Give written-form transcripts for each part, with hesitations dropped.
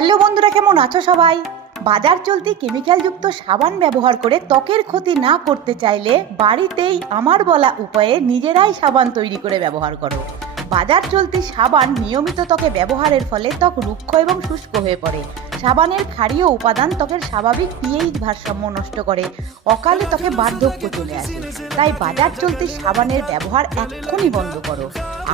Hello বন্ধুরা, কেমন আছো সবাই? বাজার চলতি কেমিক্যালযুক্ত সাবান ব্যবহার করে ত্বকের ক্ষতি না করতে চাইলে বাড়িতেই আমার বলা উপায়ে নিজেরাই সাবান তৈরি করে ব্যবহার করো। বাজার চলতি সাবান নিয়মিত ত্বকে ব্যবহারের ফলে ত্বক রুক্ষ এবং শুষ্ক হয়ে পড়ে। সাবানের ক্ষারীয় উপাদান ত্বকের স্বাভাবিক পিএইচ ভারসাম্য নষ্ট করে, অকালে ত্বকে বার্ধক্য চলে আসে। তাই বাজার চলতি সাবানের ব্যবহার এক্ষুনি বন্ধ করো।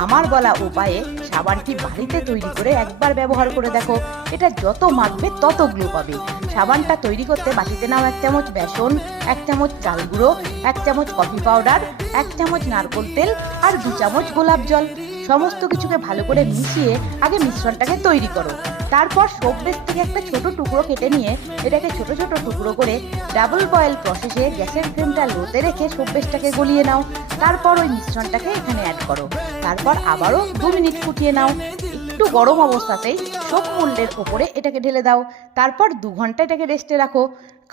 আমার বলা উপায়ে সাবানটি বাড়িতে তৈরি করে একবার ব্যবহার করে দেখো। এটা যত মাখবে তত গ্লো পাবে। সাবানটা তৈরি করতে বাটিতে নাও 1 চামচ বেসন, 1 চামচ চাল গুঁড়ো, 1 চামচ কফি পাউডার, 1 চামচ নারকোল তেল আর 2 চামচ গোলাপ জল। সমস্ত কিছুকে ভালো করে মিশিয়ে আগে মিশ্রণটাকে তৈরি করো। তারপর সোপ বেস থেকে একটা ছোট টুকরো কেটে নিয়ে এটাকে ছোট ছোট টুকরো করে ডাবল বয়েল প্রসেসে গ্যাসের ফ্লেমটা লোতে রেখে সোপ বেসটাকে গলিয়ে নাও। তারপর ওই মিশ্রণটাকে এখানে অ্যাড করো। তারপর আবারও 2 মিনিট ফুটিয়ে নাও। একটু গরম অবস্থাতেই সোপ মোল্ডের ওপরে এটাকে ঢেলে দাও। তারপর 2 ঘন্টা এটাকে রেস্টে রাখো।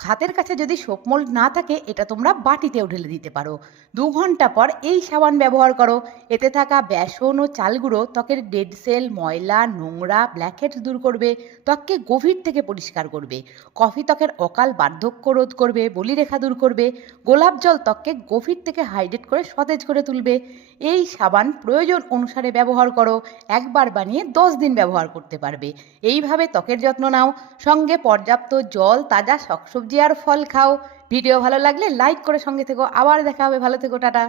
হাতের কাছে যদি সোপ মোল্ড না থাকে এটা তোমরা বাটিতেও ঢেলে দিতে পারো। 2 ঘন্টা পর এই সাবান ব্যবহার করো। এতে থাকা বেসন ও চাল গুঁড়ো ত্বকের ডেড সেল, ময়লা, নোংরা, ব্ল্যাকহেডস দূর করবে, ত্বককে গভীর থেকে পরিষ্কার করবে। কফি ত্বকের অকাল বার্ধক্য রোধ করবে, বলিরেখা দূর করবে। গোলাপ জল ত্বককে গভীর থেকে হাইড্রেট করে সতেজ করে তুলবে। এই সাবান প্রয়োজন অনুসারে ব্যবহার করো। একবার বানিয়ে 10 দিন ব্যবহার করতে পারবে। এইভাবে ত্বকের যত্ন নাও, সঙ্গে পর্যাপ্ত জল, তাজা শাকসবজি আর ফল খাও। ভিডিও ভালো লাগলে লাইক করে সঙ্গে থেকো। আবার দেখা হবে। ভালো থেকো, টাটা।